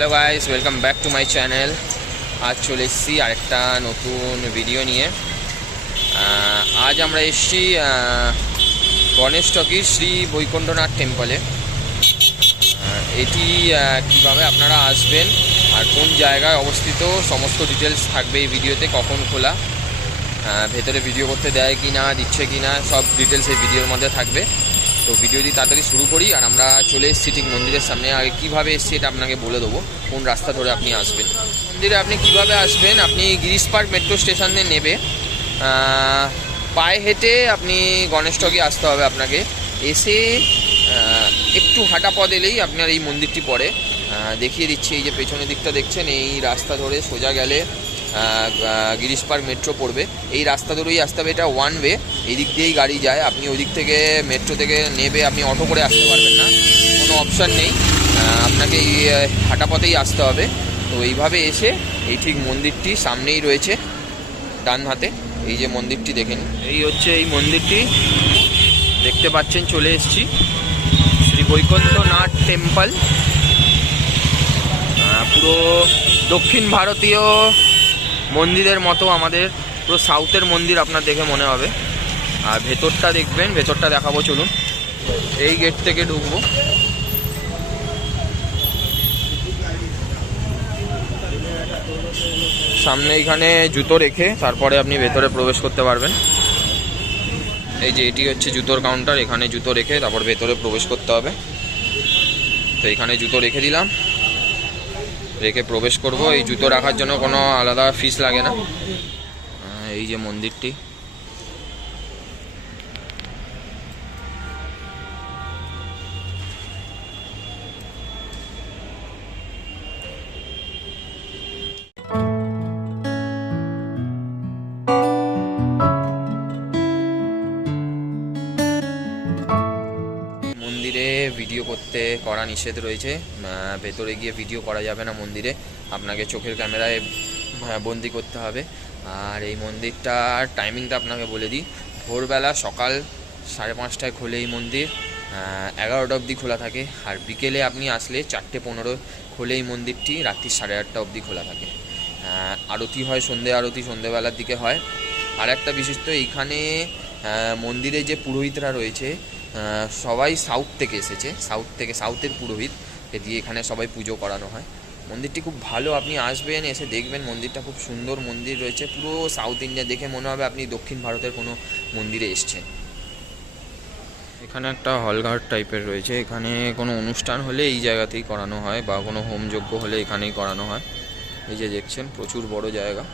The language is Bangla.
Hello guys, welcome back to my channel. আজ চলে এসেছি আরেকটা নতুন ভিডিও নিয়ে। আজ আমরা এসেছি গণেশ টকির শ্রী বৈকুণ্ঠনাথ টেম্পলে। এটি কীভাবে আপনারা আসবেন আর কোন জায়গায় অবস্থিত সমস্ত ডিটেলস থাকবে এই ভিডিওতে। কখন খোলা, ভেতরে ভিডিও করতে দেয় কি না, দিচ্ছে কি না, সব ডিটেলস এই ভিডিওর মধ্যে থাকবে। তো ভিডিওটি তাড়াতাড়ি শুরু করি। আর আমরা চলে এসেছি ঠিক মন্দিরের সামনে। আগে কীভাবে এসেছি এটা আপনাকে বলে দেবো, কোন রাস্তা ধরে আপনি আসবেন। মন্দিরে আপনি কিভাবে আসবেন, আপনি গিরিশ পার্ক মেট্রো স্টেশনে নেবে পায়ে হেঁটে আপনি গণেশ টকে আসতে হবে আপনাকে। এসে একটু হাঁটা পথ এলেই আপনার এই মন্দিরটি পড়ে। দেখিয়ে দিচ্ছি, এই যে পেছনের দিকটা দেখছেন, এই রাস্তা ধরে সোজা গেলে গিরিশ পার্ক মেট্রো পড়বে। এই রাস্তা ধরেই আসতে হবে, এটা ওয়ান ওয়ে, এই দিক দিয়েই গাড়ি যায়। আপনি ওই দিক থেকে মেট্রো থেকে নেবে, আপনি অটো করে আসতে পারবেন না, কোনো অপশান নেই, আপনাকে এই হাঁটা পথেই আসতে হবে। তো এইভাবে এসে এই ঠিক মন্দিরটি সামনেই রয়েছে ডান হাতে। এই যে মন্দিরটি দেখেন, এই হচ্ছে এই মন্দিরটি দেখতে পাচ্ছেন। চলে এসেছি শ্রী বৈকুণ্ঠনাথ টেম্পল। পুরো দক্ষিণ ভারতীয় মন্দিরের মতো আমাদের পুরো সাউথের মন্দির আপনার দেখে মনে হবে। আর ভেতরটা দেখবেন, ভেতরটা দেখাবো, চলুন। এই গেট থেকে ঢুকবো। সামনে এইখানে জুতো রেখে তারপরে আপনি ভেতরে প্রবেশ করতে পারবেন। এই যে এটি হচ্ছে জুতোর কাউন্টার, এখানে জুতো রেখে তারপর ভেতরে প্রবেশ করতে হবে। তো এখানে জুতো রেখে দিলাম, রেখে প্রবেশ করব। এই জুতো রাখার জন্য কোনো আলাদা ফিস লাগে না। এই যে মন্দিরটি, মন্দিরে ভিডিও করতে করা নিষেধ রয়েছে। ভেতরে গিয়ে ভিডিও করা যাবে না মন্দিরে, আপনাকে চোখের ক্যামেরায় বন্দি করতে হবে। আর এই মন্দিরটার টাইমিংটা আপনাকে বলে দিই। ভোরবেলা সকাল 5:30টায় খোলে এই মন্দির, 11টা অবধি খোলা থাকে। আর বিকেলে আপনি আসলে 4:15 খোলে এই মন্দিরটি, রাত্রি 8:30 অবধি খোলা থাকে। আরতি হয়, সন্ধে আরতি সন্ধেবেলার দিকে হয়। আর একটা বিশিষ্ট, এইখানে মন্দিরে যে পুরোহিতরা রয়েছে সবাই সাউথ থেকে এসেছে, সাউথের পুরোহিতকে দিয়ে এখানে সবাই পুজো করানো হয়। মন্দিরটি খুব ভালো, আপনি আসবেন, এসে দেখবেন। মন্দিরটা খুব সুন্দর মন্দির রয়েছে, পুরো সাউথ ইন্ডিয়া, দেখে মনে হবে আপনি দক্ষিণ ভারতের কোনো মন্দিরে এসছেন। এখানে একটা হলঘর টাইপের রয়েছে, এখানে কোনো অনুষ্ঠান হলে এই জায়গাতেই করানো হয়, বা কোনো হোমযজ্ঞ হলে এখানেই করানো হয়। এই যে দেখছেন, প্রচুর বড় জায়গা।